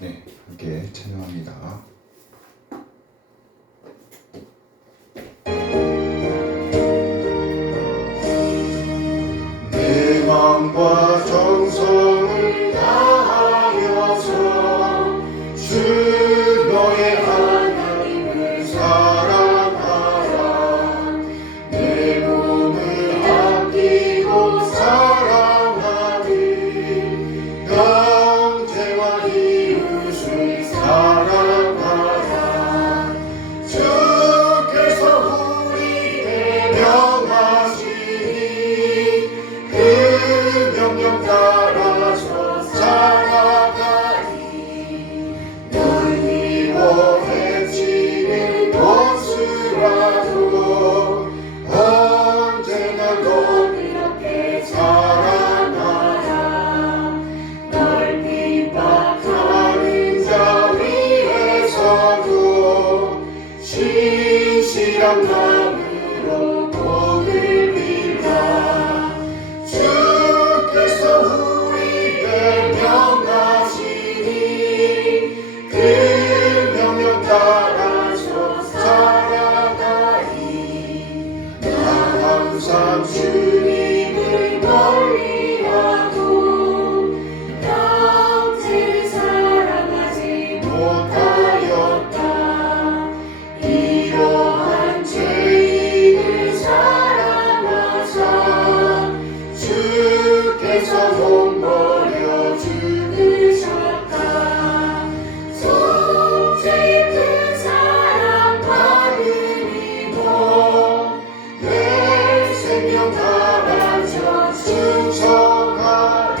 네, 함께 찬양합니다. 내 마음과 정성을 다하여서 주 너의 하나님을 사랑하라. 내 몸을 아끼고 사랑하니 형제와 이웃을 사랑하라. 주께서 우리에게 명하시니 그 명령 따라서 살아가니 널 미워해 치는 원수라도 언제나 너 그렇게 사랑하라. 널 핍박하는 자 위에서도 신실한 마음으로 복을 빌라. 주께서 우리에게 명하시니 그 명령 따라서 살아가니 나 항상 주님을 멀리하고 형제를 사랑하지 못하였다. 이러한 죄인을 사랑하사 주께서 못 버려 죽으셨다. 속죄의 큰 사랑 받으리고 내 생명 바라져 충성하리.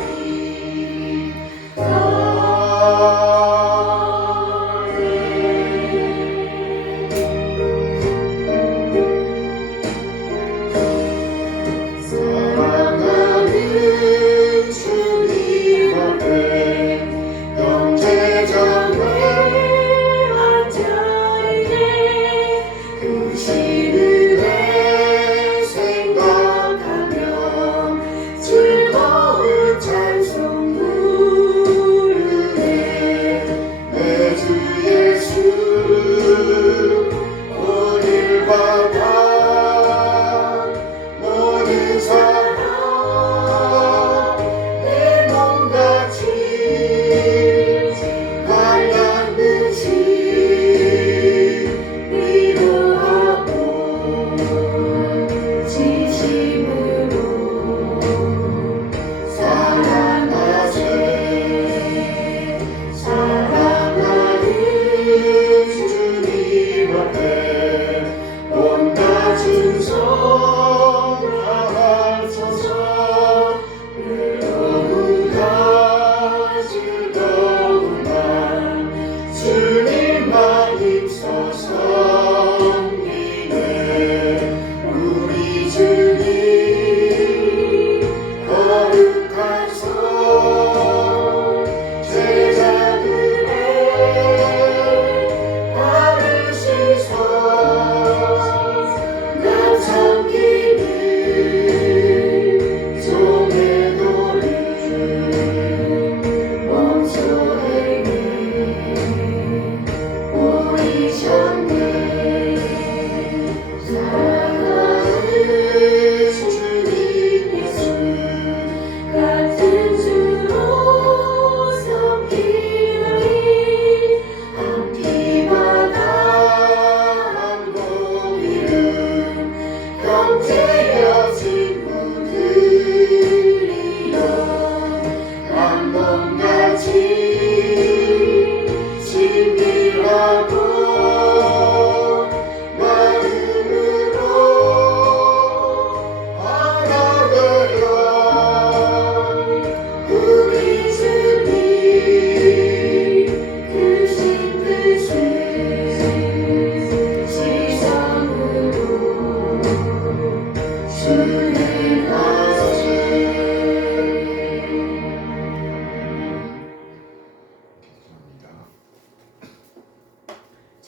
사랑하는 주님 앞에 영제전에 앉아있네. 그 시름에 생각하며 즐거운 찬송 부르네.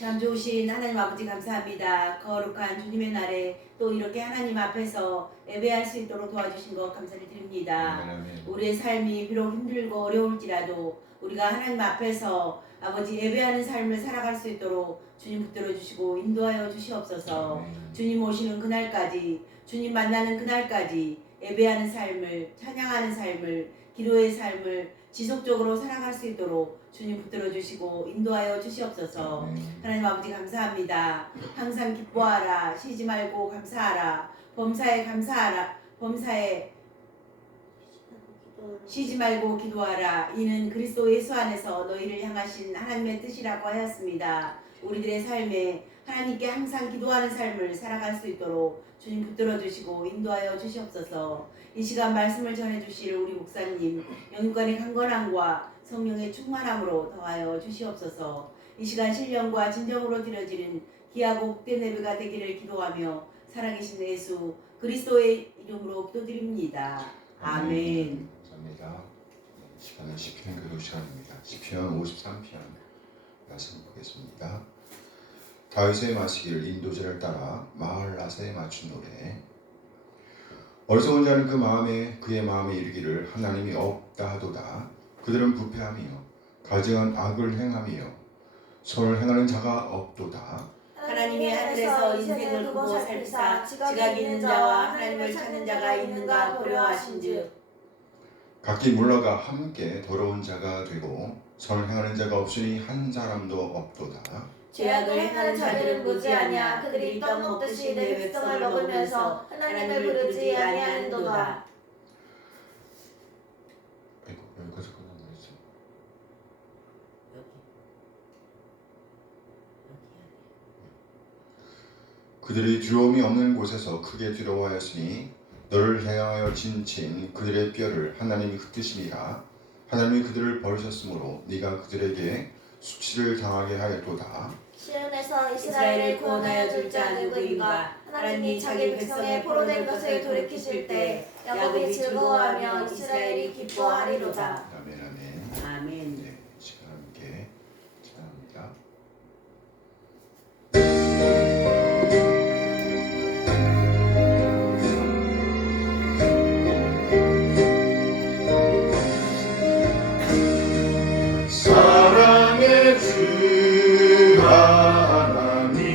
참 좋으신 하나님 아버지 감사합니다. 거룩한 주님의 날에 또 이렇게 하나님 앞에서 예배할 수 있도록 도와주신 것 감사를 드립니다. 우리의 삶이 비록 힘들고 어려울지라도 우리가 하나님 앞에서 아버지 예배하는 삶을 살아갈 수 있도록 주님 붙들어 주시고 인도하여 주시옵소서. 주님 오시는 그날까지, 주님 만나는 그날까지 예배하는 삶을, 찬양하는 삶을, 기도의 삶을 지속적으로 살아갈 수 있도록 주님 붙들어 주시고 인도하여 주시옵소서. 하나님 아버지 감사합니다. 항상 기뻐하라, 쉬지 말고 감사하라, 범사에 감사하라, 범사에 쉬지 말고 기도하라. 이는 그리스도 예수 안에서 너희를 향하신 하나님의 뜻이라고 하였습니다. 우리들의 삶에 하나님께 항상 기도하는 삶을 살아갈 수 있도록 주님 붙들어 주시고 인도하여 주시옵소서. 이 시간 말씀을 전해 주실 우리 목사님 영육간의 강건함과 성령의 충만함으로 더하여 주시옵소서. 이 시간 신령과 진정으로 드려지는 귀하고 복된 예배가 되기를 기도하며 살아계신 예수 그리스도의 이름으로 기도드립니다. 아멘. 감사합니다. 시간은 시편 교독 시간입니다. 시편 53편 말씀 보겠습니다. 다윗의 마시기를 인도제를 따라 마을낫에 맞춘 노래. 어리석은 자는 그의 마음에 이르기를 하나님이 없다 하도다. 그들은 부패하며 가증한 악을 행하며 손을 행하는 자가 없도다. 하나님이 하늘에서 인생을 두고 살피사 지각이 있는 자와 하나님을 찾는 자가 있는가 고려하신즉 각기 물러가 함께 더러운 자가 되고 선을 행하는 자가 없으니 한 사람도 없도다. 죄악을 행하는 자들은 무지하냐. 그들이 떡 먹듯이 내 백성을 먹으면서 하나님을 부르지 아니하는도다. 여기까지 끝났어. 그들이 두려움이 없는 곳에서 크게 두려워하였으니 너를 향하여 진친 그들의 뼈를 하나님이 흩으심이라. 하나님이 그들을 버리셨으므로 네가 그들에게 수치를 당하게 하였도다. 시온에서 이스라엘을 구원하여 줄 자 누구인가. 하나님이 자기 백성의 포로된 것을 돌이키실 때 야곱이 즐거워하며 이스라엘이 기뻐하리로다. 아멘 아멘. 아멘. 네, 시간 함께 찬양합니다. 사랑의 주 하나님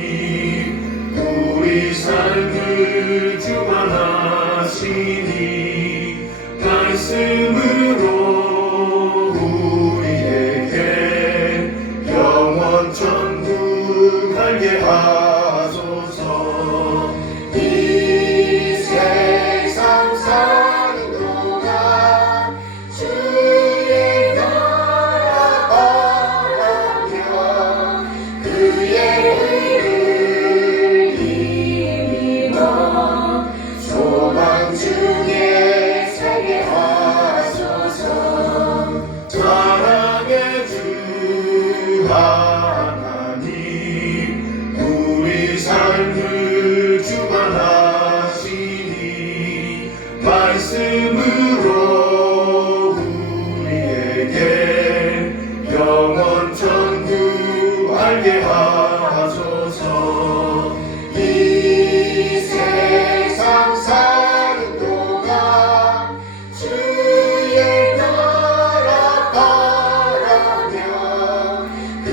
우리 삶을 주관하시니 말씀으로 우리에게 영원 천국 갈게 하소서. 이 세상 사는 동안 주의 나라 바라며 그의 의를 힘입어 소망 중에 살게 하소서. 사랑의 주 하나님 우리 삶을 주관하시니 말씀으로 우리에게 영원 천국 알게 하소서. 이 세상 사는 동안 주의 나라 바라며 그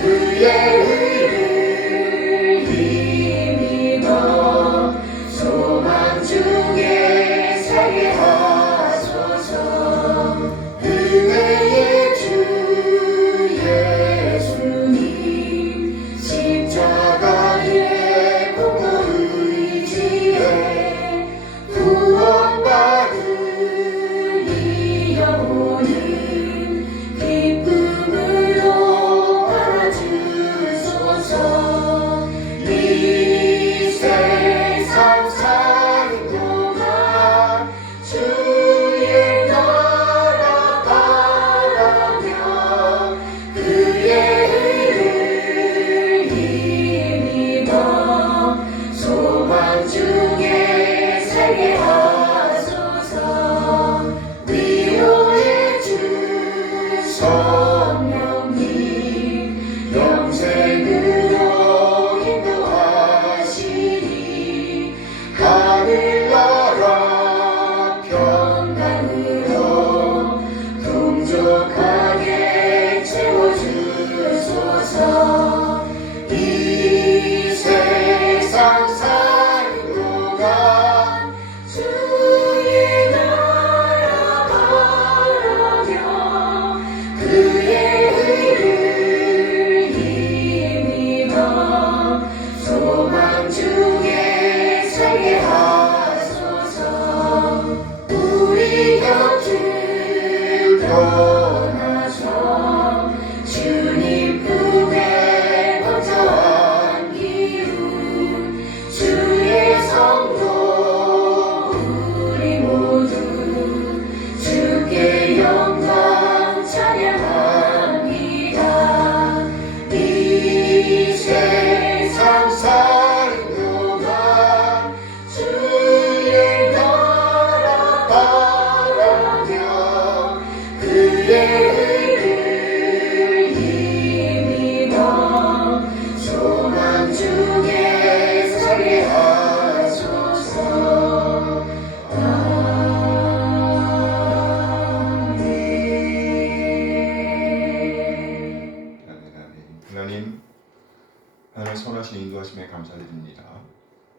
하나님의 선하신 인도하심에 감사드립니다.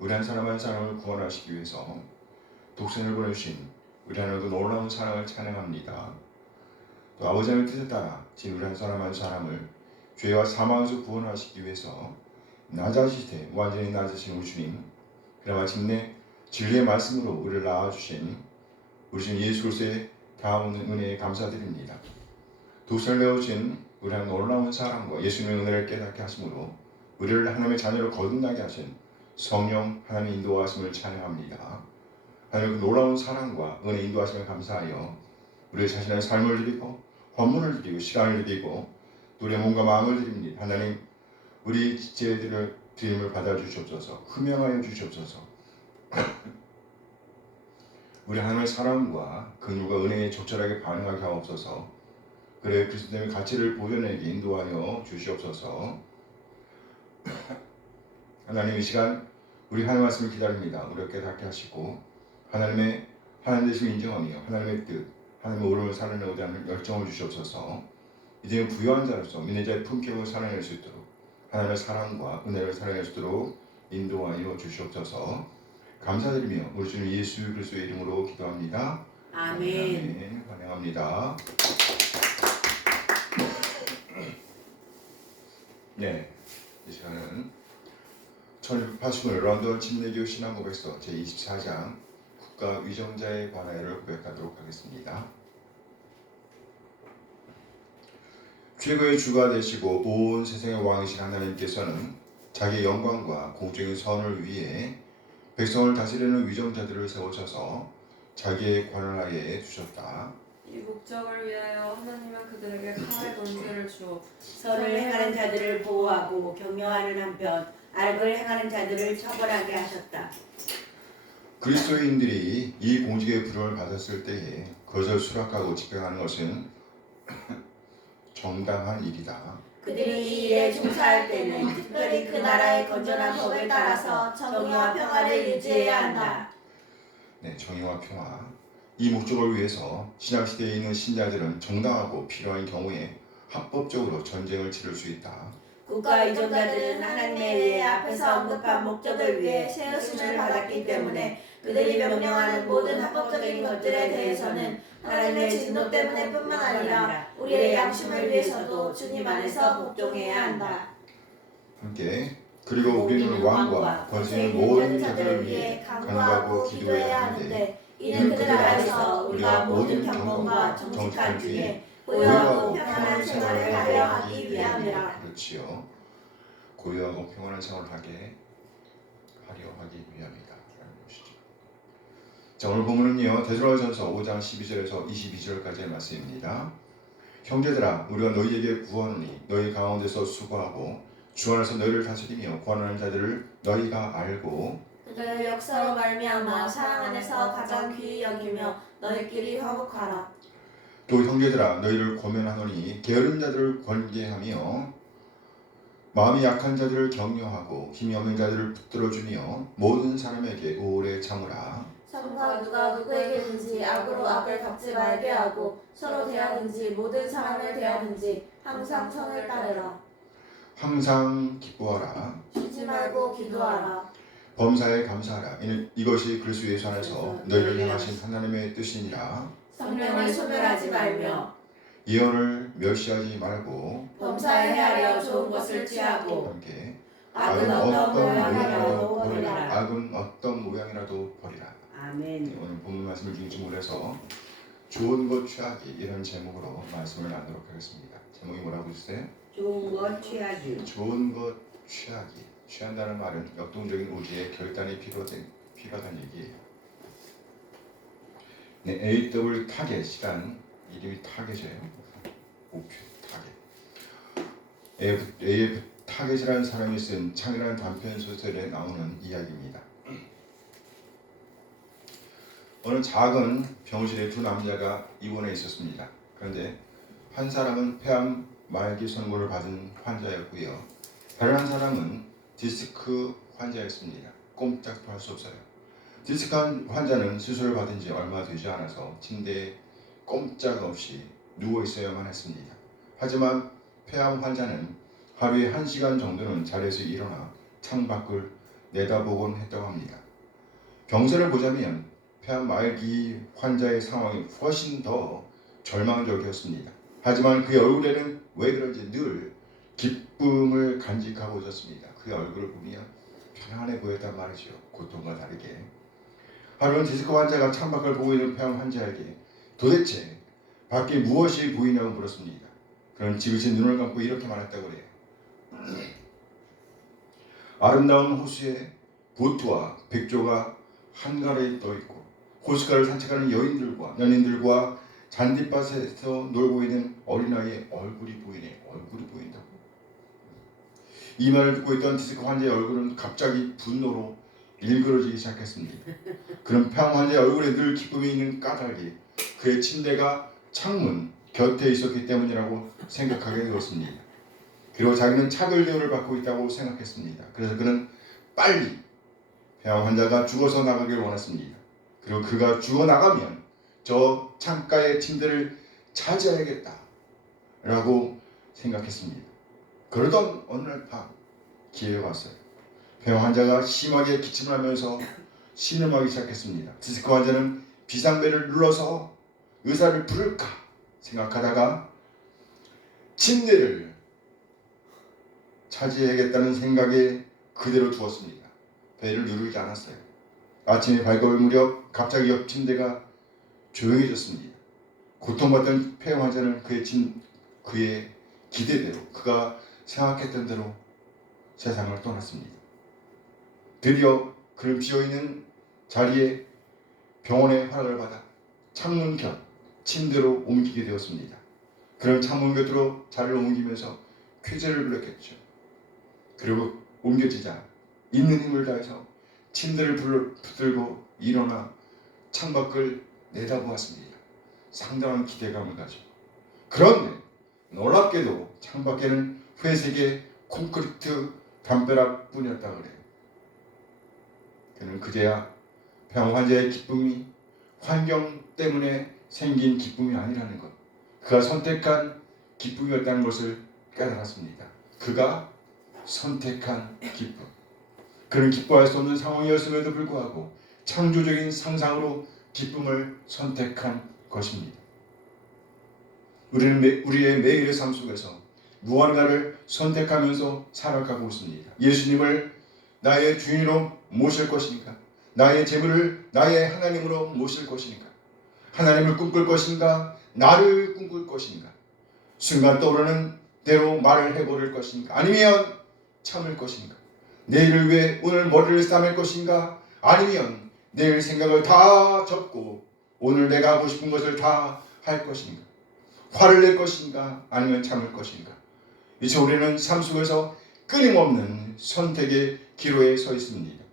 우리 한 사람 한 사람을 구원하시기 위해서 독생을 보내주신 우리 하나님의 놀라운 사랑을 찬양합니다. 또 아버지 하나님의 뜻에 따라 진 우리 한 사람 사람을 죄와 사망에서 구원하시기 위해서 낮아지시되 완전히 낮으신 우리 주님, 그리고 마침내 진리의 말씀으로 우리를 낳아주신 우리 주님 예수 그리스도의 다음 은혜에 감사드립니다. 독생을 내어주신 우리 하나님의 놀라운 사랑과 예수님의 은혜를 깨닫게 하심으로 우리를 하나님의 자녀로 거듭나게 하신 성령 하나님의 인도하심을 찬양합니다. 하나님의 놀라운 사랑과 은혜 인도하심을 감사하여 우리 자신의 삶을 드리고 헌문을 드리고 시간을 드리고 또 우리의 몸과 마음을 드립니다. 하나님, 우리 죄들을 드림을 받아주시옵소서. 흠명하여 주시옵소서. 우리 하나님의 사랑과 긍휼과 은혜에 적절하게 반응하게 하옵소서. 그래 그리스도의 가치를 보존하게 인도하여 주시옵소서. 하나님, 이 시간 우리 하나님의 말씀을 기다립니다. 우리를 깨닫게 하시고 하나님 되심을 인정하며 하나님의 뜻, 하나님의 오름을 살아내고자 하는 열정을 주시옵소서. 이제 부유한 자로서 믿는 자의 품격을 살아낼 수 있도록 하나님의 사랑과 은혜를 살아낼 수 있도록 인도하여 주시옵소서. 감사드리며 우리 주님 예수 그리스도의 이름으로 기도합니다. 아멘. 환영합니다. 네, 이 시간은 1680년 런던 침례교 신앙고백서 제24장 국가 위정자의 관하여를 고백하도록 하겠습니다. 최고의 주가 되시고 온 세상의 왕이신 하나님께서는 자기의 영광과 공적인 선을 위해 백성을 다스리는 위정자들을 세우셔서 자기의 관할하에 두셨다. 이 목적을 위하여 하나님은 그들에게 칼의 논지를 주어 선을 행하는 자들을 보호하고 격려하는 한편 악을 행하는 자들을 처벌하게 하셨다. 그리스도인들이 이 공직의 부름을 받았을 때에 그것을 수락하고 집행하는 것은 정당한 일이다. 그들이 이 일에 종사할 때는 특별히 그 나라의 건전한 법을 따라서 정의와 평화를 유지해야 한다. 네, 정의와 평화. 이 목적을 위해서 신약시대에 있는 신자들은 정당하고 필요한 경우에 합법적으로 전쟁을 치를 수 있다. 국가 위정자들은 하나님에 의해 앞에서 언급한 목적을 위해 세우심을 받았기 때문에 그들이 명령하는 모든 합법적인 것들에 대해서는 하나님의 진노 때문에 뿐만 아니라 우리의 양심을 위해서도 주님 안에서 복종해야 한다. 함께 그리고 우리는 왕과 권세 있는 모든 자들을 위해 간구하고 기도해야 하는데 이는 그들 안에서 우리가 모든 경건과 정직한 중에 고요하고 평안한 생활을 하려 하기 위함이라. 그렇지요. 고요하고 평안한 생활을 하려 하기 위함이다. 자, 오늘 본문은요 데살로니가전서 5장 12절에서 22절까지의 말씀입니다. 형제들아, 우리가 너희에게 구하노니 너희 가운데서 수고하고 주 안에서 너희를 다스리며 구하는 자들을 너희가 알고 그들의 역사로 말미암아 사랑 안에서 가장 귀히 여기며 너희끼리 화목하라. 또 형제들아, 너희를 고면하노니 게으른 자들을 권계하며 마음이 약한 자들을 격려하고 힘이 없는 자들을 붙들어주며 모든 사람에게 오래 참으라. 삼가 누가 누구에게든지 악으로 악을 갚지 말게 하고 서로 대하든지 모든 사람을 대하든지 항상 선을 따르라. 항상 기뻐하라. 쉬지 말고 기도하라. 범사에 감사하라. 이것이 그리스도 예수 안에서 너희를 향하신 하나님의 뜻이니라. 성령을 소멸하지 말며 예언을 멸시하지 말고 범사에 헤아려 좋은 것을 취하고 함께 악은 어떤 모양이라도 버리라. 악은 어떤 모양이라도 버리라. 아멘. 오늘 본문 말씀을 중심으로 해서 좋은 것 취하기 이런 제목으로 말씀을 나누도록 하겠습니다. 제목이 뭐라고 했어요? 좋은 것 취하기. 좋은 것 취하기. 취한다는 말은 역동적인 우주에 결단이 필요하다는 얘기예요. 네, AW 타겟이란 이름이 타겟이에요. 목표 타겟. AF 타겟이라는 사람이 쓴 창이라는 단편 소설에 나오는 이야기입니다. 어느 작은 병실에 두 남자가 입원해 있었습니다. 그런데 한 사람은 폐암 말기 선고를 받은 환자였고요. 다른 한 사람은 디스크 환자였습니다. 꼼짝도 할 수 없어요. 디스크 환자는 수술을 받은 지 얼마 되지 않아서 침대에 꼼짝없이 누워 있어야만 했습니다. 하지만 폐암 환자는 하루에 1시간 정도는 자리에서 일어나 창밖을 내다보곤 했다고 합니다. 병세를 보자면 폐암 말기 환자의 상황이 훨씬 더 절망적이었습니다. 하지만 그의 얼굴에는 왜 그런지 늘 기쁨을 간직하고 있었습니다. 그의 얼굴을 보면 편안해 보였단 말이죠. 고통과 다르게. 하루는 디스크 환자가 창밖을 보고 있는 폐암 환자에게 도대체 밖에 무엇이 보이냐고 물었습니다. 그는 지그시 눈을 감고 이렇게 말했다고 해요. 아름다운 호수에 보트와 백조가 한가로이 떠 있고 호숫가를 산책하는 여인들과 연인들과 잔디밭에서 놀고 있는 어린아이의 얼굴이 보이네. 얼굴이 보인다고. 이 말을 듣고 있던 디스크 환자의 얼굴은 갑자기 분노로 일그러지기 시작했습니다. 그는 폐암 환자의 얼굴에 늘 기쁨이 있는 까닭이 그의 침대가 창문 곁에 있었기 때문이라고 생각하게 되었습니다. 그리고 자기는 차별 대우를 받고 있다고 생각했습니다. 그래서 그는 빨리 폐암 환자가 죽어서 나가길 원했습니다. 그리고 그가 죽어나가면 저 창가의 침대를 차지해야겠다 라고 생각했습니다. 그러던 어느 날 밤 기회가 왔어요. 폐암 환자가 심하게 기침을 하면서 신음하기 시작했습니다. 디스크 환자는 비상벨을 눌러서 의사를 부를까 생각하다가 침대를 차지해야겠다는 생각에 그대로 두었습니다. 벨을 누르지 않았어요. 아침이 밝아올 무렵 갑자기 옆 침대가 조용해졌습니다. 고통받던 폐암 환자는 그의 기대대로 그가 생각했던 대로 세상을 떠났습니다. 드디어 그는 비어있는 자리에 병원의 허락을 받아 창문 곁 침대로 옮기게 되었습니다. 그는 창문 곁으로 자리를 옮기면서 쾌재를 불렀겠죠. 그리고 옮겨지자 있는 힘을 다해서 침대를 붙들고 일어나 창밖을 내다보았습니다. 상당한 기대감을 가지고. 그런데 놀랍게도 창밖에는 회색의 콘크리트 담벼락 뿐이었다 그래요. 그는 그제야 폐암 환자의 기쁨이 환경 때문에 생긴 기쁨이 아니라는 것, 그가 선택한 기쁨이었다는 것을 깨달았습니다. 그가 선택한 기쁨. 그는 기뻐할 수 없는 상황이었음에도 불구하고 창조적인 상상으로 기쁨을 선택한 것입니다. 우리는 우리의 매일의 삶 속에서 무언가를 선택하면서 살아가고 있습니다. 예수님을 나의 주인으로 모실 것인가? 나의 재물을 나의 하나님으로 모실 것인가? 하나님을 꿈꿀 것인가? 나를 꿈꿀 것인가? 순간 떠오르는 대로 말을 해버릴 것인가? 아니면 참을 것인가? 내일을 위해 오늘 머리를 싸맬 것인가? 아니면 내일 생각을 다 접고 오늘 내가 하고 싶은 것을 다 할 것인가? 화를 낼 것인가? 아니면 참을 것인가? 이제 우리는 삶 속에서 끊임없는 선택의 기로에 서 있습니다.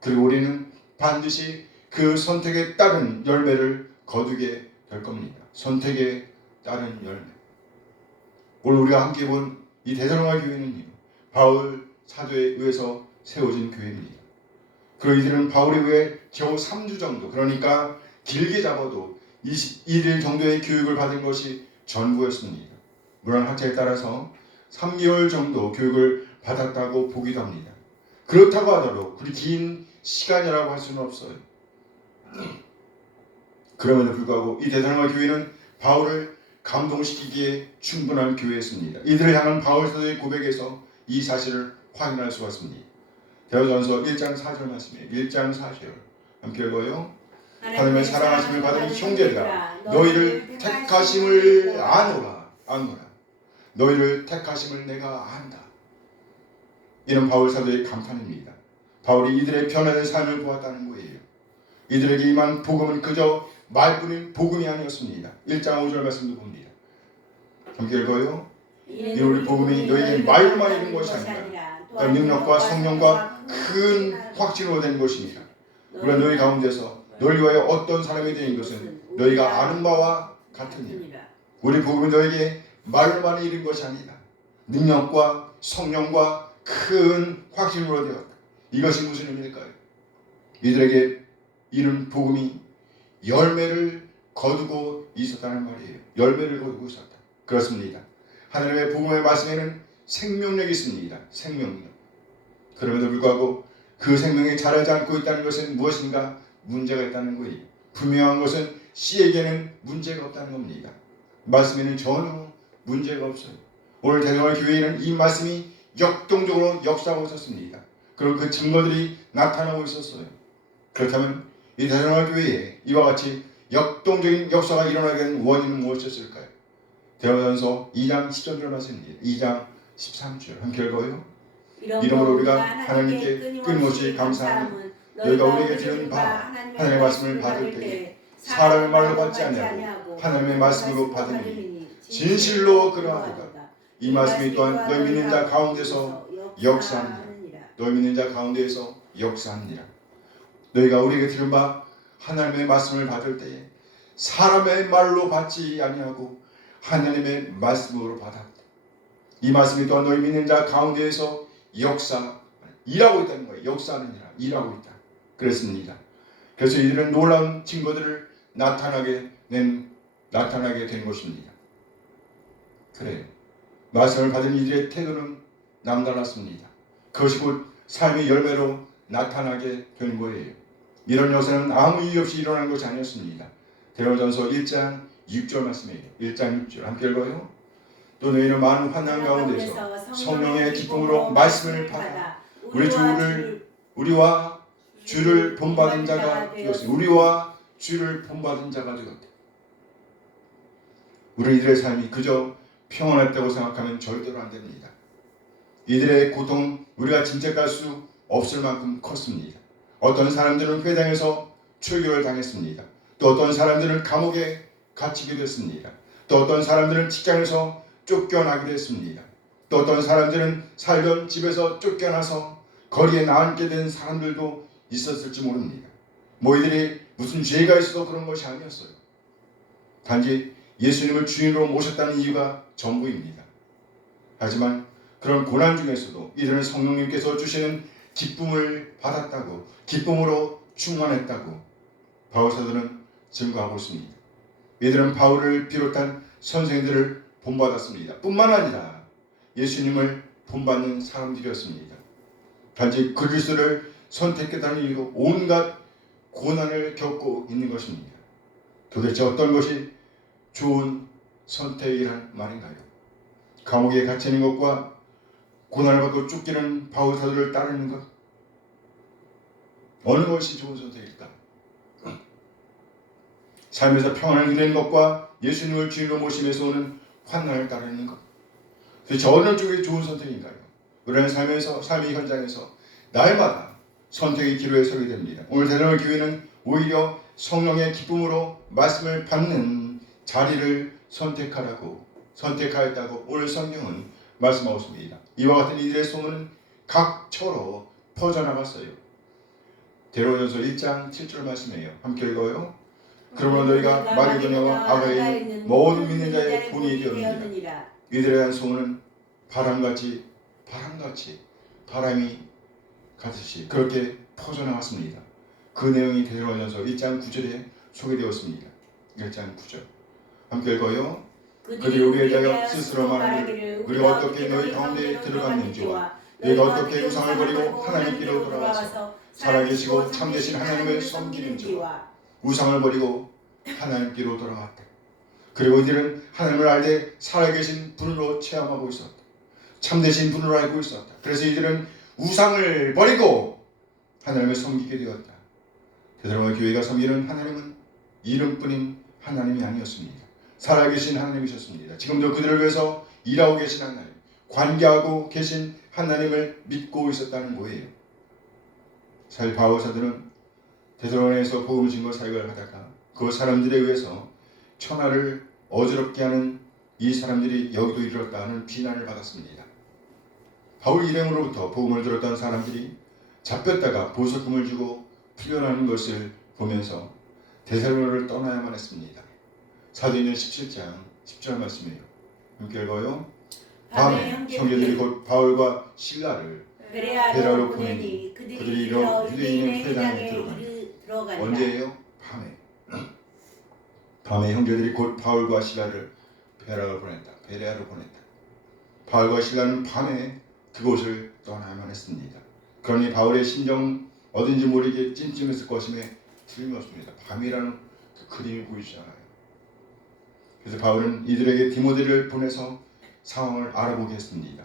그리고 우리는 반드시 그 선택에 따른 열매를 거두게 될 겁니다. 선택에 따른 열매. 오늘 우리가 함께 본 이 데살로니가 교회는요, 바울 사도에 의해서 세워진 교회입니다. 그리고 이들은 바울에 의해 겨우 3주 정도, 그러니까 길게 잡아도 21일 정도의 교육을 받은 것이 전부였습니다. 물론 학자에 따라서 3개월 정도 교육을 받았다고 보기도 합니다. 그렇다고 하더라도 그리 긴 시간이라고 할 수는 없어요. 그럼에도 불구하고 이 데살로니가 교회는 바울을 감동시키기에 충분한 교회였습니다. 이들을 향한 바울 사도의 고백에서 이 사실을 확인할 수가 있습니다. 데살로니가전서 1장 4절 말씀이에요. 1장 4절 함께 읽어요. 하나님의 사랑하심을 받은 형제들아, 너희를 택하심을 아노라. 너희를 택하심을 내가 안다. 이는 바울 사도의 감탄입니다. 바울이 이들의 변화된 삶을 보았다는 거예요. 이들에게 임한 복음은 그저 말뿐인 복음이 아니었습니다. 1장 5절 말씀도 봅니다. 함께 읽어요. 이 우리 복음이 너희에게 말로만 있는 것이 아니라 또한 능력과 성령과 큰 확신으로 된 것입니다. 우리가 너희 가운데서 너희 위하여 어떤 사람이 되는 것은 너희가 아는 바와 같으니 우리 복음이 너에게 말로만 이른 것이 아니라 능력과 성령과 큰 확신으로 되었다. 이것이 무슨 의미일까요? 이들에게 이른 복음이 열매를 거두고 있었다는 말이에요. 열매를 거두고 있었다. 그렇습니다. 하나님의 복음의 말씀에는 생명력이 있습니다. 생명력. 그럼에도 불구하고 그 생명이 자라지 않고 있다는 것은 무엇인가 문제가 있다는 거예요. 분명한 것은 씨에게는 문제가 없다는 겁니다. 말씀에는 전혀 문제가 없어요. 오늘 대성화 교회에는 이 말씀이 역동적으로 역사하고 있었습니다. 그리고 그 증거들이 나타나고 있었어요. 그렇다면 이 대성화 교회에 이와 같이 역동적인 역사가 일어나게 된 원인은 무엇이었을까요? 대화전서 2장 10절 말씀입니다. 2장 13절 함께 읽어요. 이러므로 우리가 하나님께 끊임없이 감사함은 너희가 우리에게 들은 바 하나님의 말씀을 받을 때에 사람의 말로 받지 아니하고 하나님의 말씀으로 받으니 진실로 그러하도다. 이 말씀이 또한 너희 믿는 자 가운데서 역사하느니라. 너희 믿는 자 가운데에서 역사하느니라. 너희가 우리에게 들은 바 하나님의 말씀을 받을 때에 사람의 말로 받지 아니하고 하나님의 말씀으로 받았다. 이 말씀이 또한 너희 믿는 자 가운데에서 일하고 있다는 거예요. 역사하느니라. 일하고 있다. 그랬습니다. 그래서 이들은 놀라운 증거들을 나타나게 된 것입니다. 그래요. 말씀을 받은 이들의 태도는 남달랐습니다. 그것이 곧 삶의 열매로 나타나게 된 거예요. 이런 역사는 아무 이유 없이 일어난 것이 아니었습니다. 데살로니가전서 1장 6절 말씀이에요. 1장 6절 함께 읽어요. 또 너희는 많은 환난 가운데서 성령의 기쁨으로 말씀을 받아 우리와 주를 본받은 자가 되었으니 우리와 주를 본받은 자가 되었다. 우리들의 삶이 그저 평안했다고 생각하면 절대로 안 됩니다. 이들의 고통 우리가 짐작할 수 없을 만큼 컸습니다. 어떤 사람들은 회당에서 출교를 당했습니다. 또 어떤 사람들은 감옥에 갇히게 됐습니다. 또 어떤 사람들은 직장에서 쫓겨나기도 했습니다. 또 어떤 사람들은 살던 집에서 쫓겨나서 거리에 나앉게 된 사람들도 있었을지 모릅니다. 이들이 무슨 죄가 있어서 그런 것이 아니었어요. 단지 예수님을 주인으로 모셨다는 이유가 전부입니다. 하지만 그런 고난 중에서도 이들은 성령님께서 주시는 기쁨을 받았다고, 기쁨으로 충만했다고 바울사도는 증거하고 있습니다. 이들은 바울을 비롯한 선생들을 본받았습니다. 뿐만 아니라 예수님을 본받는 사람들이었습니다. 단지 그리스도를 선택했다는 이유로 온갖 고난을 겪고 있는 것입니다. 도대체 어떤 것이 좋은 선택이란 말인가요? 감옥에 갇히는 것과 고난을 받고 쫓기는 바울사도를 따르는 것, 어느 것이 좋은 선택일까? 삶에서 평안을 누리는 것과 예수님을 주인으로 모심에서 오는 환난을 따르는 것, 도대체 어느 쪽이 좋은 선택인가요? 우리는 삶의 현장에서 날마다 선택의 기로에 서게 됩니다. 오늘 대성화 교회는 오히려 성령의 기쁨으로 말씀을 받는 자리를 선택하였다고 오늘 성경은 말씀하고 있습니다. 이와 같은 이들의 소문은 각 처로 퍼져나갔어요. 데살로니가전서 1장 7절 말씀이에요. 함께 읽어요. 그러므로 너희가 마게도냐와 아가야에 있는 모든 믿는 자의 본이 되었느니라. 이들에 대한 소문은 바람이 가듯이 그렇게 퍼져나갔습니다. 그 내용이 데살로니가전서 1장 9절에 소개되었습니다. 1장 9절 함께 읽어요. 그들이 우리에 대하여 스스로 말하기를 우리가 어떻게 너희 가운데 들어갔는지와 너희가 어떻게 우상을 버리고 하나님께로 돌아와서 살아계시고 참되신 하나님을 섬기는지와 우상을 버리고 하나님께로 돌아왔다. 그리고 이들은 하나님을 알되 살아계신 분으로 체험하고 있었다. 참되신 분으로 알고 있었다. 그래서 이들은 우상을 버리고 하나님을 섬기게 되었다. 데살로니가 교회가 섬기는 하나님은 이름뿐인 하나님이 아니었습니다. 살아계신 하나님이셨습니다. 지금도 그들을 위해서 일하고 계신 하나님, 관계하고 계신 하나님을 믿고 있었다는 거예요. 사실 바울사도는 데살로니가에서 복음 증거 사역을 하다가 그 사람들에 의해서 천하를 어지럽게 하는 이 사람들이 여기도 이르렀다는 비난을 받았습니다. 바울 일행으로부터 복음을 들었던 사람들이 잡혔다가 보석금을 주고 풀려나는 것을 보면서 데살로니가를 떠나야만 했습니다. 사도행전 17장 10절 말씀이에요. 함께 읽어요. 밤에 형제들이 곧 바울과 실라를 베레아로 보내니 그들이 이르러 유대인의 회당에 들어가니라. 언제예요? 밤에 형제들이 곧 바울과 실라를 베레아로 보냈다. 바울과 실라는 밤에 그곳을 떠나야만 했습니다. 그러니 바울의 심정 어딘지 모르게 찜찜했을 것임에 틀림없습니다. 밤이라는 그 그림이 보이잖아요. 그래서 바울은 이들에게 디모데를 보내서 상황을 알아보게 했습니다.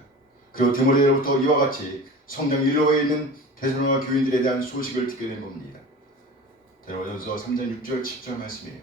그리고 디모데로부터 이와 같이 성경 일로에 있는 데살로니가 교인들에 대한 소식을 듣게 된 겁니다. 데살로니가전서 3장 6절 7절 말씀이에요.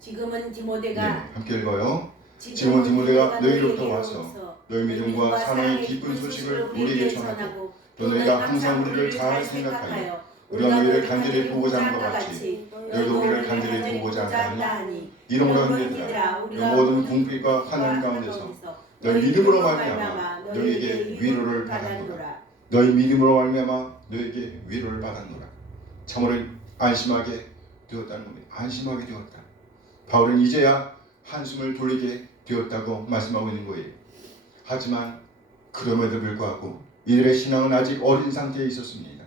지금은 디모데가 함께 읽어요. 지금은 디모데가 너희로부터 와서 너희 믿음과 사랑의 기쁜 소식을 우리에게 전하고 또 너희가 항상 우리를 잘 생각하여 우리가 너희를 간절히 보고자 하는 것 같이 너희도 우리를 간절히 보고자 하니 이름으로 힘들더라. 모든 공핍과 환난 가운데서 너희 믿음으로 말미암아 너희에게 위로를 받았노라. 너희 믿음으로 말미암아 너희에게 위로를 받았노라. 참으로 안심하게 되었다는 겁니다. 안심하게 되었다. 바울은 이제야 한숨을 돌리게 되었다고 말씀하고 있는 거예요. 하지만 그럼에도 불구하고 이들의 신앙은 아직 어린 상태에 있었습니다.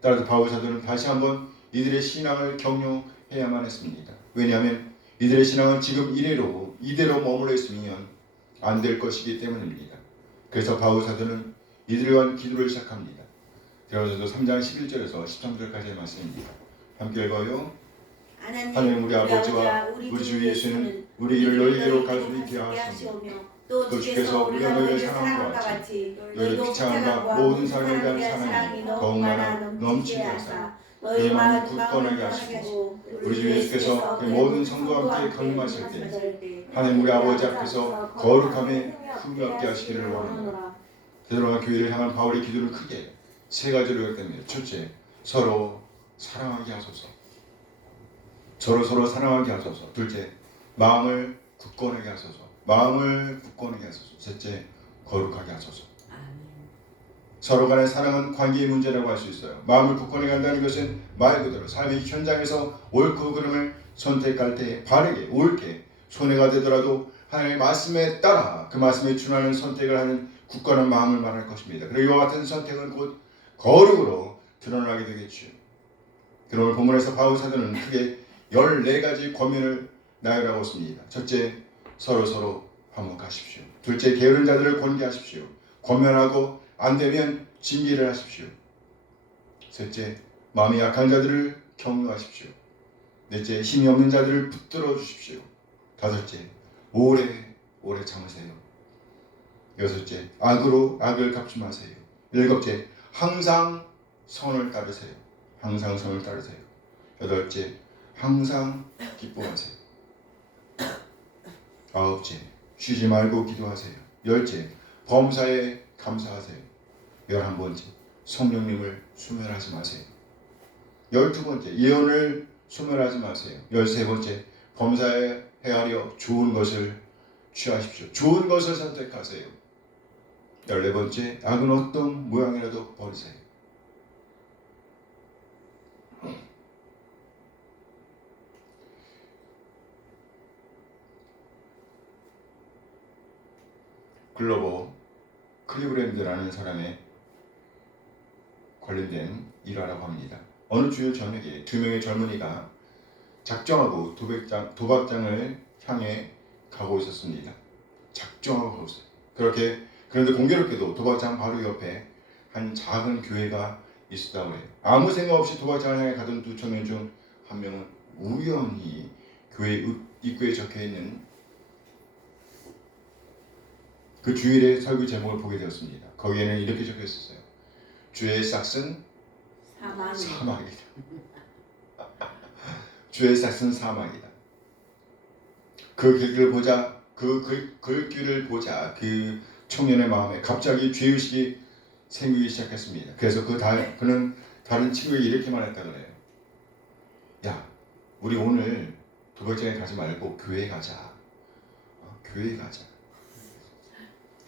따라서 바울 사도는 다시 한번 이들의 신앙을 격려해야만 했습니다. 왜냐하면 이들의 신앙은 지금 이대로 머물러 있으면 안 될 것이기 때문입니다. 그래서 바울 사도는 이들을 위한 기도를 시작합니다. 데살로니가전서 3장 11절에서 13절까지의 말씀입니다. 함께 읽어요. 하나님 우리 아버지와 우리 주 예수는 우리 일을 너희에게로 갈 수 있게 하시며 또 주께서 우리가 너희를 사랑함과 같이 너희를 비창함과 모든 사람에 대한 사랑이 더욱마나 넘치게 하사 너희 마음 굳건하게 하시고 우리 주 예수께서 그 모든 성도와 함께 강림하실 때 하나님 우리 아버지 앞에서 거룩함에 흠없게 하시기를 원합니다. 데살로니가 교회를 향한 바울의 기도는 크게 세 가지로 요약됩니다. 첫째, 서로 사랑하게 하소서. 서로 사랑하게 하소서. 둘째, 마음을 굳건하게 하소서. 셋째, 거룩하게 하소서. 서로 간의 사랑은 관계의 문제라고 할 수 있어요. 마음을 굳건하게 한다는 것은 말 그대로 삶의 현장에서 옳고 그름을 선택할 때 바르게 옳게 손해가 되더라도 하나님의 말씀에 따라 그 말씀에 준하는 선택을 하는 굳건한 마음을 말할 것입니다. 그리고 이와 같은 선택은 곧 거룩으로 드러나게 되겠죠. 오늘 본문에서 바울 사도는 크게 14가지 권면을 나열하고 있습니다. 첫째, 서로 화목하십시오. 둘째, 게으른 자들을 권계하십시오. 권면하고 안 되면 징계를 하십시오. 셋째, 마음이 약한 자들을 격려하십시오. 넷째, 힘이 없는 자들을 붙들어 주십시오. 다섯째, 오래 참으세요. 여섯째, 악으로 악을 갚지 마세요. 일곱째, 항상 선을 따르세요. 여덟째, 항상 기뻐하세요. 아홉째, 쉬지 말고 기도하세요. 열째, 범사에 감사하세요. 11번째, 성령님을 소멸하지 마세요. 12번째, 예언을 소멸하지 마세요. 13번째, 범사에 헤아려 좋은 것을 취하십시오. 좋은 것을 선택하세요. 14번째, 악은 어떤 모양이라도 버리세요. 글로버 클리브랜드라는 사람의 관련된 일화라고 합니다. 어느 주일 저녁에 2명의 젊은이가 작정하고 도박장을 향해 가고 있었습니다. 작정하고 가고 있어요. 그런데 공교롭게도 도박장 바로 옆에 한 작은 교회가 있었다고 해요. 아무 생각 없이 도박장을 향해 가던 두 청년 중 한 명은 우연히 교회 입구에 적혀있는 그 주일의 설교 제목을 보게 되었습니다. 거기에는 이렇게 적혀 있었어요. 주의 삭은 사망이다. 주의 삭은 사망이다. 그 글귀를 보자 그 청년의 마음에 갑자기 죄의식이 생기기 시작했습니다. 그래서 그는 다른 친구에게 이렇게 말했다 그래요. 야, 우리 오늘 도박장에 가지 말고 교회 가자. 교회 가자.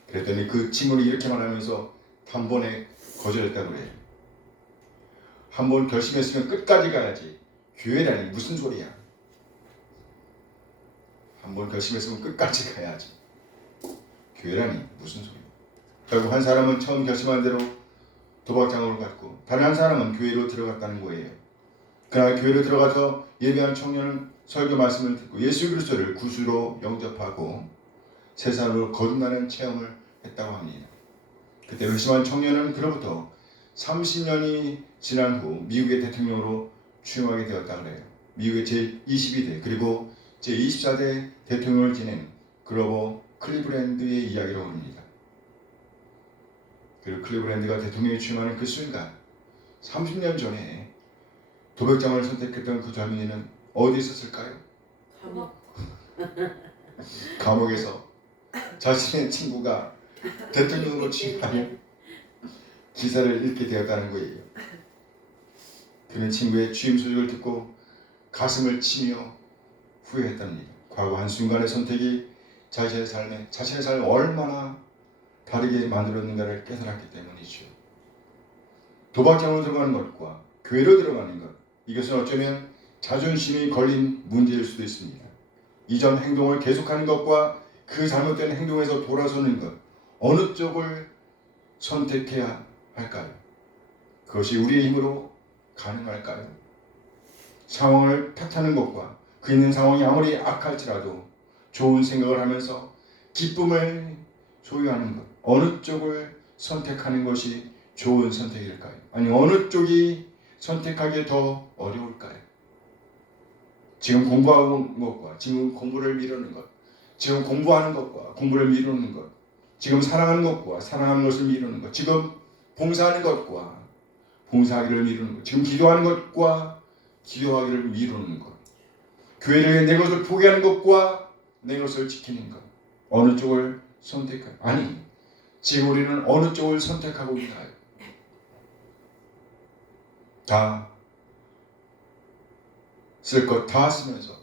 그랬더니 그 친구는 이렇게 말하면서 단번에 거절했다고 그래요. 한번 결심했으면 끝까지 가야지. 교회라니 무슨 소리야. 한번 결심했으면 끝까지 가야지. 교회라니 무슨 소리야. 결국 한 사람은 처음 결심한 대로 도박장으로 갔고 다른 한 사람은 교회로 들어갔다는 거예요. 그날 교회로 들어가서 예배한 청년은 설교 말씀을 듣고 예수 그리스도를 구주로 영접하고 새 삶으로 거듭나는 체험을 했다고 합니다. 그때 회심한 청년은 그로부터 30년이 지난 후 미국의 대통령으로 취임하게 되었다 그래요. 미국의 제22대 그리고 제24대 대통령을 지낸 그로버 클리브랜드의 이야기로 합니다. 그리고 클리브랜드가 대통령에 취임하는 그 순간 30년 전에 도백장을 선택했던 그 젊은이는 어디 있었을까요? 감옥에서 자신의 친구가 대통령으로 취임하는 기사를 읽게 되었다는 거예요. 그는 친구의 취임 소식을 듣고 가슴을 치며 후회했답니다. 과거 한순간의 선택이 자신의 삶을 얼마나 다르게 만들었는가를 깨달았기 때문이죠. 도박장으로 들어가는 것과 교회로 들어가는 것, 이것은 어쩌면 자존심이 걸린 문제일 수도 있습니다. 이전 행동을 계속하는 것과 그 잘못된 행동에서 돌아서는 것, 어느 쪽을 선택해야 할까요? 그것이 우리의 힘으로 가능할까요? 상황을 탓하는 것과 그 있는 상황이 아무리 악할지라도 좋은 생각을 하면서 기쁨을 소유하는 것, 어느 쪽을 선택하는 것이 좋은 선택일까요? 아니 어느 쪽이 선택하기에 더 어려울까요? 지금 공부하는 것과 지금 공부를 미루는 것, 지금 공부하는 것과 공부를 미루는 것, 지금 사랑하는 것과 사랑하는 것을 미루는 것, 지금 봉사하는 것과 봉사하기를 미루는 것, 지금 기도하는 것과 기도하기를 미루는 것, 교회를 위해 내 것을 포기하는 것과 내 것을 지키는 것, 어느 쪽을 선택할까요? 아니, 지금 우리는 어느 쪽을 선택하고 있나요? 다 쓸 것 다 쓰면서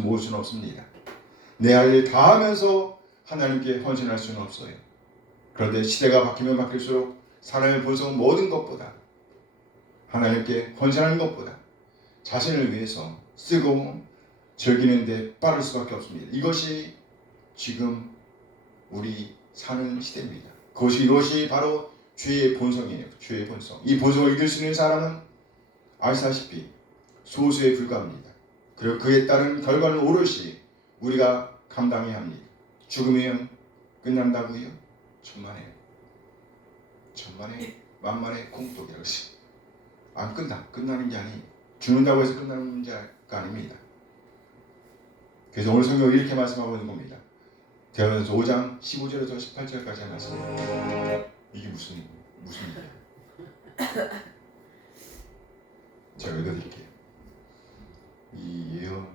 모을 수는 없습니다. 내 할 일 다 하면서 하나님께 헌신할 수는 없어요. 그런데 시대가 바뀌면 바뀔수록 사람의 본성은 모든 것보다 하나님께 헌신하는 것보다 자신을 위해서 쓰고 즐기는 데 빠를 수밖에 없습니다. 이것이 지금 우리 사는 시대입니다. 이것이 바로 죄의 본성이에요. 죄의 본성. 이 본성을 이길 수 있는 사람은 아시다시피 소수에 불과합니다. 그리고 그에 따른 결과는 오롯이 우리가 감당해야 합니다. 죽으면 끝난다고요? 천만에 만만의 공덕이라고 했어요. 안 끝나는 게 아니에요. 죽는다고 해서 끝나는 문제가 아닙니다. 그래서 오늘 성경은 이렇게 말씀하고 있는 겁니다. 대화전서 5장 15절에서 18절까지 말씀입니다. 이게 무슨 일이에요? 제가 읽어드릴게요. 이 예언,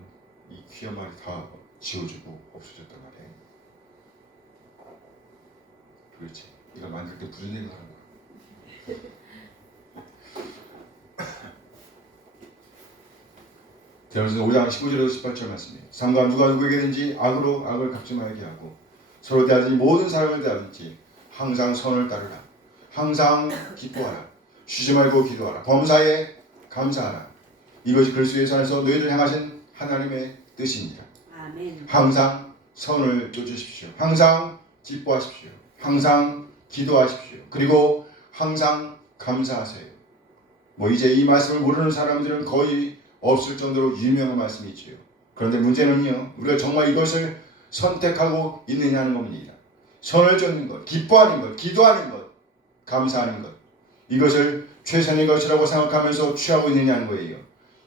이 귀한 말이 다 지워지고 없어졌단 말이에요. 그렇지. 이걸 만들 때 무슨 일을 하는 거야? 대화전서 5장 15절에서 18절 말씀이에요. 상관 누가 누구에게든지 악으로 악을 갚지 말게 하고 서로 대하든지 모든 사람을 대하든지 항상 선을 따르라. 항상 기뻐하라. 쉬지 말고 기도하라. 범사에 감사하라. 이것이 그리스도 예수 안에서 너희를 향하신 하나님의 뜻입니다. 아멘. 항상 선을 쫓으십시오. 항상 기뻐하십시오. 항상 기도하십시오. 그리고 항상 감사하세요. 이제 이 말씀을 모르는 사람들은 거의 없을 정도로 유명한 말씀이지요. 그런데 문제는요, 우리가 정말 이것을 선택하고 있느냐는 겁니다. 선을 쫓는 것, 기뻐하는 것, 기도하는 것, 감사하는 것, 이것을 최선의 것이라고 생각하면서 취하고 있느냐는 거예요.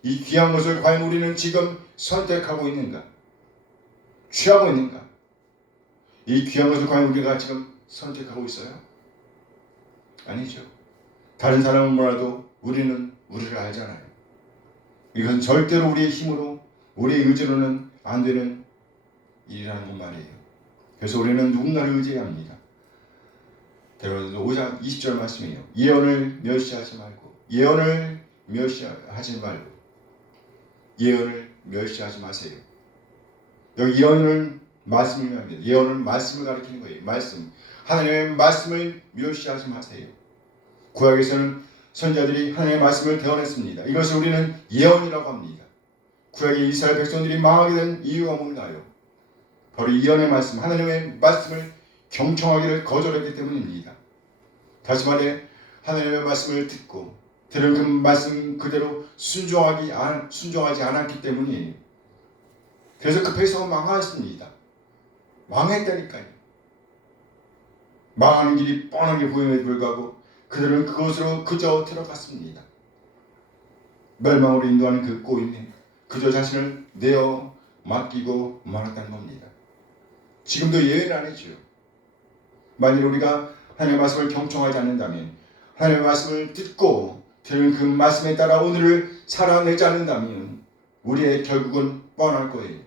이 귀한 것을 과연 우리는 지금 선택하고 있는가? 취하고 있는가? 이 귀한 것을 과연 우리가 지금 선택하고 있어요? 아니죠. 다른 사람은 몰라도 우리는 우리를 알잖아요. 이건 절대로 우리의 힘으로, 우리의 의지로는 안 되는 일이라는 건 말이에요. 그래서 우리는 누군가를 의지해야 합니다. 대화전서 5장 20절 말씀이에요. 예언을 멸시하지 말고, 예언을 멸시하지 마세요. 여기 예언은 말씀을 말합니다. 예언은 말씀을 가리키는 거예요. 말씀. 하나님의 말씀을 멸시하지 마세요. 구약에서는 선지자들이 하나님의 말씀을 대언했습니다. 이것을 우리는 예언이라고 합니다. 구약의 이스라엘 백성들이 망하게 된 이유가 뭔가요? 바로 예언의 말씀, 하나님의 말씀을 경청하기를 거절했기 때문입니다. 다시 말해 하나님의 말씀을 듣고 들은 그 말씀 그대로 순종하지 않았기 때문이에요. 그래서 그 백성은 망하였습니다. 망했다니까요. 망하는 길이 뻔하게 보임에도 불구하고 그들은 그곳으로 그저 들어갔습니다. 멸망으로 인도하는 그 꼬임에 그저 자신을 내어 맡기고 말았다는 겁니다. 지금도 예외는 아니죠. 만일 우리가 하나님의 말씀을 경청하지 않는다면, 하나님의 말씀을 듣고 들은 그 말씀에 따라 오늘을 살아내지 않는다면 우리의 결국은 뻔할 거예요.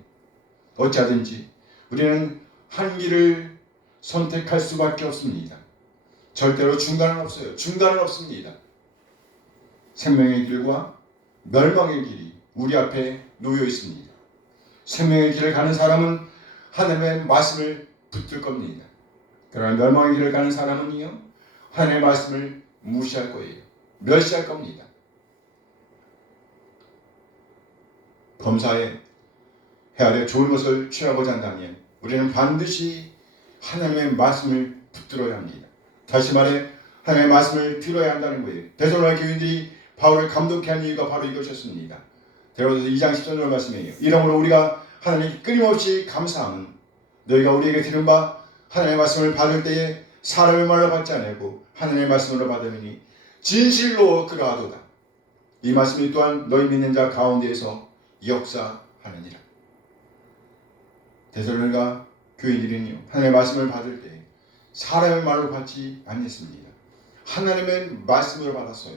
어찌하든지 우리는 한 길을 선택할 수밖에 없습니다. 절대로 중간은 없어요. 중간은 없습니다. 생명의 길과 멸망의 길이 우리 앞에 놓여 있습니다. 생명의 길을 가는 사람은 하나님의 말씀을 붙들 겁니다. 그러나 멸망의 길을 가는 사람은요, 하나님의 말씀을 무시할 거예요. 멸시할 겁니다. 범사에 헤아려 좋은 것을 취하고자 한다면 우리는 반드시 하나님의 말씀을 붙들어야 합니다. 다시 말해 하나님의 말씀을 들어야 한다는 거예요. 데살로니가 교인들이 바울을 감독해 한 이유가 바로 이것이었습니다. 데살로니가서 2장 10절 말씀이에요. 이러므로 우리가 하나님께 끊임없이 감사함은 너희가 우리에게 들은 바 하나님의 말씀을 받을 때에 사람의 말로 받지 않고 하나님의 말씀으로 받으니 진실로 그러하도다. 이 말씀이 또한 너희 믿는 자 가운데에서 역사하느니라. 데살로니가 교인들은요, 하나님의 말씀을 받을 때 사람의 말로 받지 않았습니다. 하나님의 말씀으로 받았어요.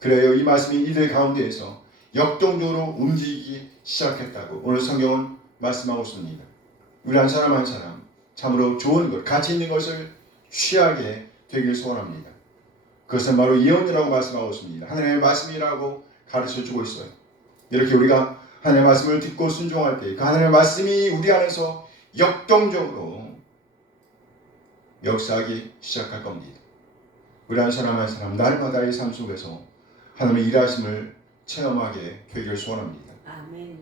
그래요, 이 말씀이 이들 가운데에서 역동적으로 움직이기 시작했다고 오늘 성경은 말씀하고 있습니다. 우리 한 사람 한 사람 참으로 좋은 것, 가치 있는 것을 취하게 되길 소원합니다. 그것은 바로 예언이라고 말씀하고 있습니다. 하나님의 말씀이라고 가르쳐주고 있어요. 이렇게 우리가 하나님의 말씀을 듣고 순종할 때 그 하나님의 말씀이 우리 안에서 역동적으로 역사하기 시작할 겁니다. 우리 한 사람 한 사람 날마다의 삶 속에서 하나님의 일하심을 체험하게 되기를 소원합니다. 아멘.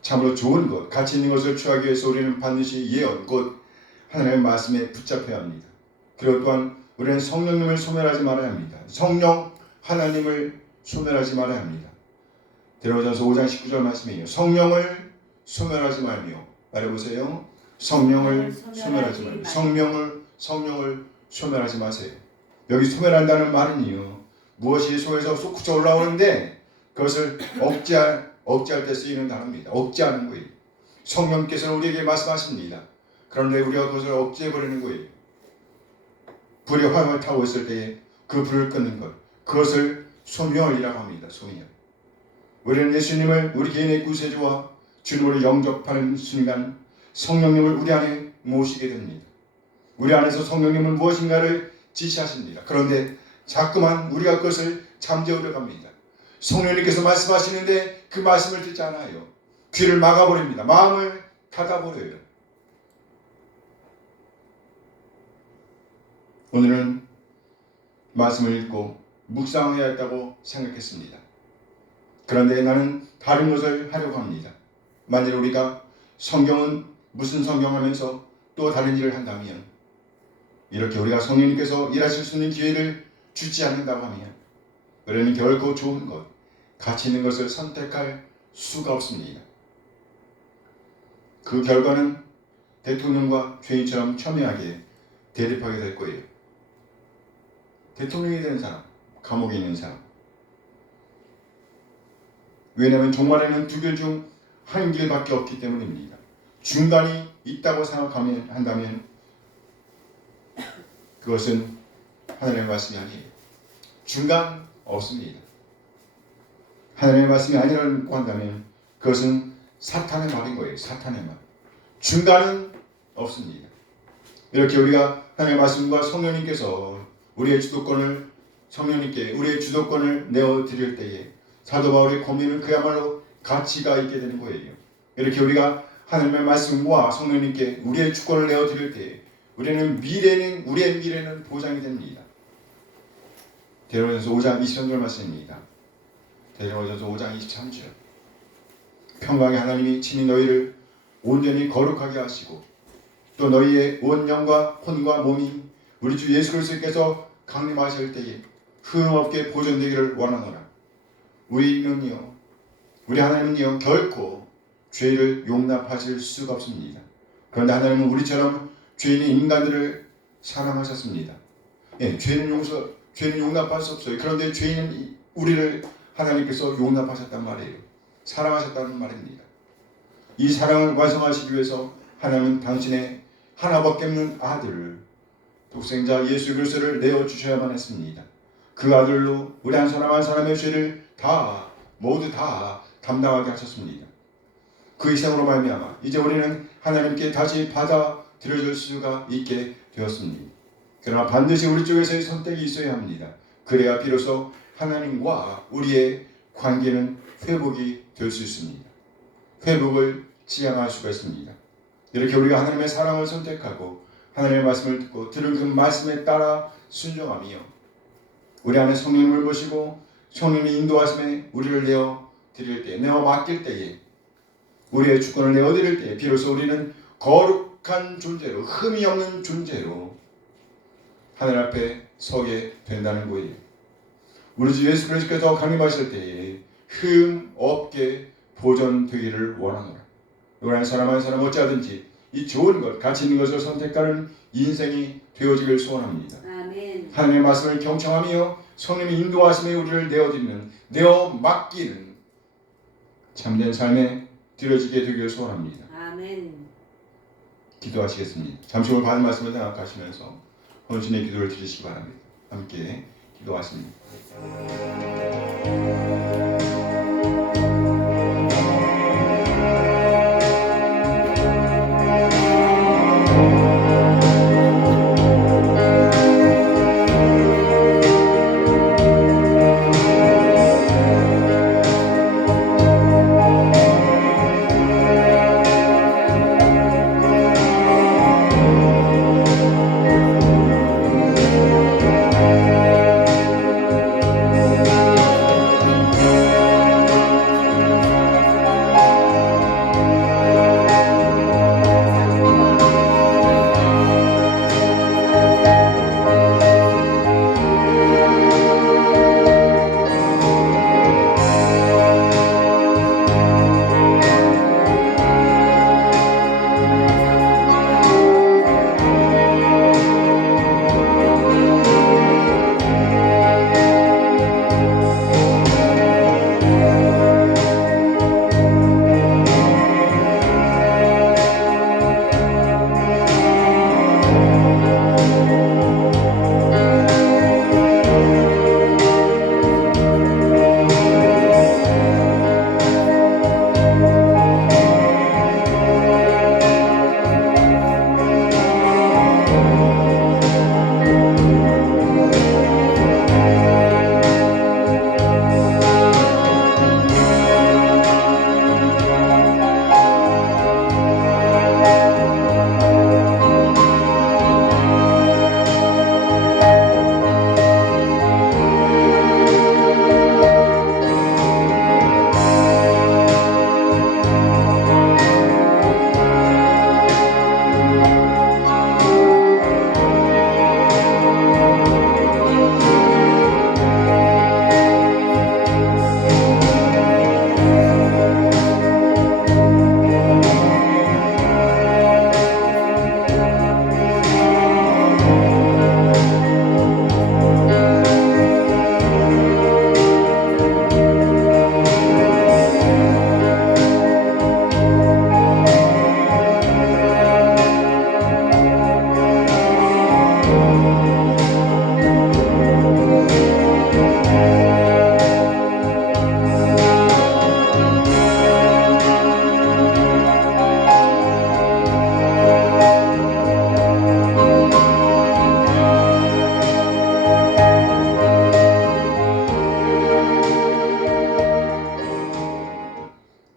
참으로 좋은 것, 가치 있는 것을 취하기 위해서 우리는 반드시 예언, 곧 하나님의 말씀에 붙잡혀야 합니다. 그리고 또한 우리는 성령님을 소멸하지 말아야 합니다. 성령 하나님을 소멸하지 말아야 합니다. 데살로니가서 5장 19절 말씀이에요. 성령을 소멸하지 말며, 말해보세요. 성령을 소멸하지 말며, 성령을 소멸하지 마세요. 여기 소멸한다는 말은요, 무엇이 속에서 솟구쳐 올라오는데 그것을 억제할 때 쓰이는 단어입니다. 억제하는 거예요. 성령께서는 우리에게 말씀하십니다. 그런데 우리가 그것을 억제해버리는 거예요. 불이 활활 타고 있을 때에 그 불을 끄는 것, 그것을 소멸이라고 합니다. 소멸. 우리는 예수님을 우리 개인의 구세주와 주님으로 영접하는 순간 성령님을 우리 안에 모시게 됩니다. 우리 안에서 성령님은 무엇인가를 지시하십니다. 그런데 자꾸만 우리가 그것을 잠재우려 합니다. 성령님께서 말씀하시는데 그 말씀을 듣지 않아요. 귀를 막아버립니다. 마음을 닫아버려요. 오늘은 말씀을 읽고 묵상해야 했다고 생각했습니다. 그런데 나는 다른 것을 하려고 합니다. 만일 우리가 성경은 무슨 성경 하면서 또 다른 일을 한다면, 이렇게 우리가 성령님께서 일하실 수 있는 기회를 주지 않는다고 하면 우리는 결코 좋은 것, 가치 있는 것을 선택할 수가 없습니다. 그 결과는 대통령과 죄인처럼 첨예하게 대립하게 될 거예요. 대통령이 되는 사람, 감옥에 있는 사람. 왜냐하면 종말에는 두 길 중 한 길밖에 없기 때문입니다. 중간이 있다고 한다면 그것은 하나님의 말씀이 아니에요. 중간 없습니다. 하나님의 말씀이 아니라고 한다면 그것은 사탄의 말인 거예요. 사탄의 말. 중간은 없습니다. 이렇게 우리가 하나님의 말씀과 성령님께서 우리의 주도권을 성령님께 우리의 주도권을 내어드릴 때에 사도 바울의 고민은 그야말로 가치가 있게 되는 거예요. 이렇게 우리가 하나님의 말씀과 성령님께 우리의 주권을 내어드릴 때 우리의 미래는 보장이 됩니다. 데살로니가서 5장 23절 말씀입니다. 데살로니가서 5장 23절. 평강의 하나님이 친히 너희를 온전히 거룩하게 하시고 또 너희의 온 영과 혼과 몸이 우리 주 예수 그리스도께서 강림하실 때에 흠없게 보존되기를 원하노라. 우리 하나님은요 결코 죄를 용납하실 수가 없습니다. 그런데 하나님은 우리처럼 죄인인 인간들을 사랑하셨습니다. 예, 죄는 용납할 수 없어요. 그런데 죄인은 우리를 하나님께서 용납하셨단 말이에요. 사랑하셨다는 말입니다. 이 사랑을 완성하시기 위해서 하나님은 당신의 하나밖에 없는 아들을 독생자 예수 그리스도를 내어주셔야만 했습니다. 그 아들로 우리 한 사람 한 사람의 죄를 모두 다 담당하게 하셨습니다. 그 희생으로 말미암아 이제 우리는 하나님께 다시 받아들여질 수가 있게 되었습니다. 그러나 반드시 우리 쪽에서의 선택이 있어야 합니다. 그래야 비로소 하나님과 우리의 관계는 회복이 될 수 있습니다. 회복을 지향할 수가 있습니다. 이렇게 우리가 하나님의 사랑을 선택하고 하나님의 말씀을 듣고 들은 그 말씀에 따라 순종하며 우리 안에 성령님을 모시고 성령의 인도하심에 우리를 내어 맡길 때에 우리의 주권을 내어드릴 때에 비로소 우리는 거룩한 존재로 흠이 없는 존재로 하늘 앞에 서게 된다는 거예요. 우리 주 예수 그리스도께서 강림하실 때에 흠 없게 보존되기를 원하노라. 우리 한 사람 한 사람 어찌하든지 이 좋은 것, 가치 있는 것을 선택하는 인생이 되어지길 소원합니다. 아멘. 하나님의 말씀을 경청하며 성령의 인도하심에 우리를 내어 맡기는 참된 삶에 들여지게 되기를 소원합니다. 아멘. 기도하시겠습니다. 잠시 오늘 받은 말씀을 생각하시면서 헌신의 기도를 드리시기 바랍니다. 함께 기도하십니다.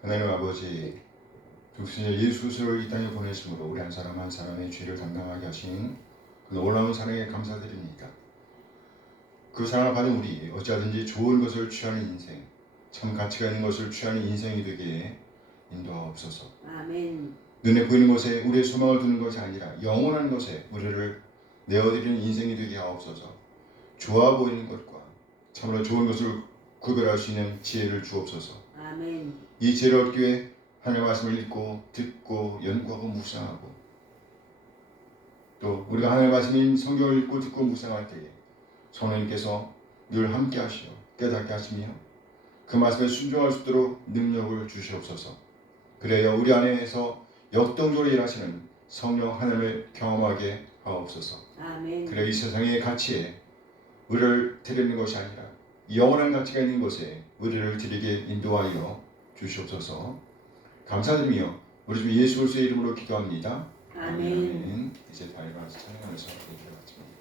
하나님 아버지, 독생자 예수 그리스도를 이 땅에 보내심으로 우리 한 사람 한 사람의 죄를 담당하게 하신 그 놀라운 사랑에 감사드립니다. 그 사랑을 받은 우리 어찌하든지 좋은 것을 취하는 인생, 참 가치가 있는 것을 취하는 인생이 되게 인도하옵소서. 아멘. 눈에 보이는 것에 우리의 소망을 두는 것이 아니라 영원한 것에 우리를 내어드리는 인생이 되게 하옵소서. 좋아 보이는 것과 참으로 좋은 것을 구별할 수 있는 지혜를 주옵소서. 아멘. 이 지혜를 얻기 위해 하나님의 말씀을 읽고 듣고 연구하고 묵상하고 또 우리가 하나님의 말씀인 성경을 읽고 듣고 묵상할 때에 성령님께서 늘 함께 하시어 깨닫게 하시며 그 말씀에 순종할 수 있도록 능력을 주시옵소서. 그래야 우리 안에서 역동적으로 일하시는 성령 하나님을 경험하게 하옵소서. 아멘. 그래 이 세상의 가치에 우리를 드리는 것이 아니라 영원한 가치가 있는 곳에 우리를 드리게 인도하여 주시옵소서. 감사드리며 우리 주 예수 그리스도의 이름으로 기도합니다. 아멘. 이제 다 일어나서 찬양하면서 예배를 마칩니다.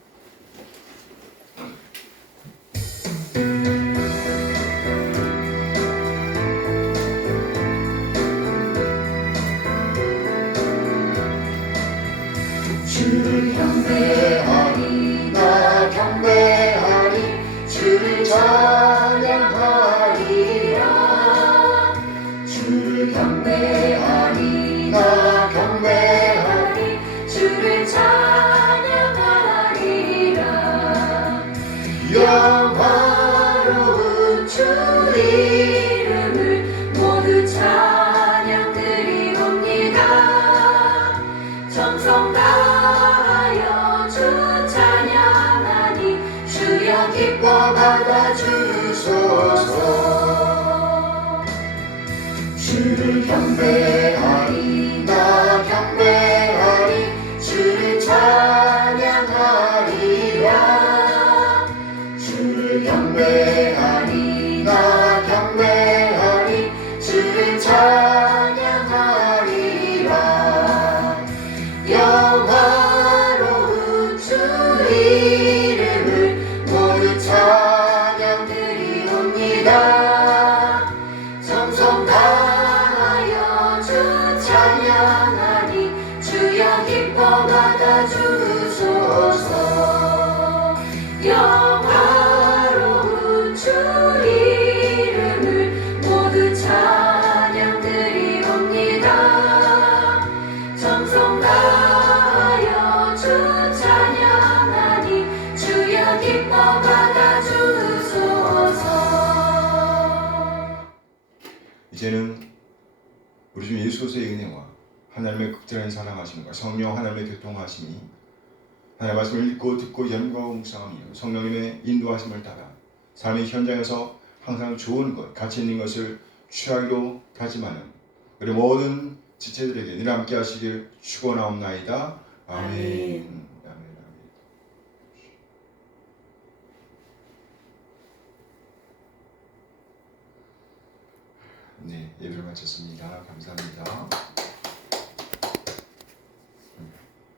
주를 경배하리 나 경배하리 주를 찬양하리라 주를 경배하리 나 경배하리 주를 찬양하리라 영화로운 주 이름을 모두 찬양 드리옵니다 정성 다하여 주 찬양하니 주여 기뻐 받아주소서 주를 경배하리 나 경배하리 주를 찬양하리라 주를 경배하리 나 경배하리 주를 찬양하리라 영화로운 주 이름을 모두 찬양 드리옵니다 정성 다하여 주 찬양하니 주여 기뻐 받아주소서 영화로운 주 이름을 모두 찬양 드리옵니다 정성 다하여 주 찬양하니 주여 기뻐 받아주소서 이제는 우리 주 예수 그리스도의 은혜와 하나님의 극진한 사랑하심과 성령 하나님의 교통하심이 하나님의 말씀을 읽고 듣고 연구하고 묵상하며 성령님의 인도하심을 따라 삶의 현장에서 항상 좋은 것, 가치 있는 것을 취하기로 다짐하는 우리 모든 지체들에게 늘 함께 하시길 축원하옵나이다. 아멘. 아멘. 아멘. 네, 예배를 마쳤습니다. 감사합니다.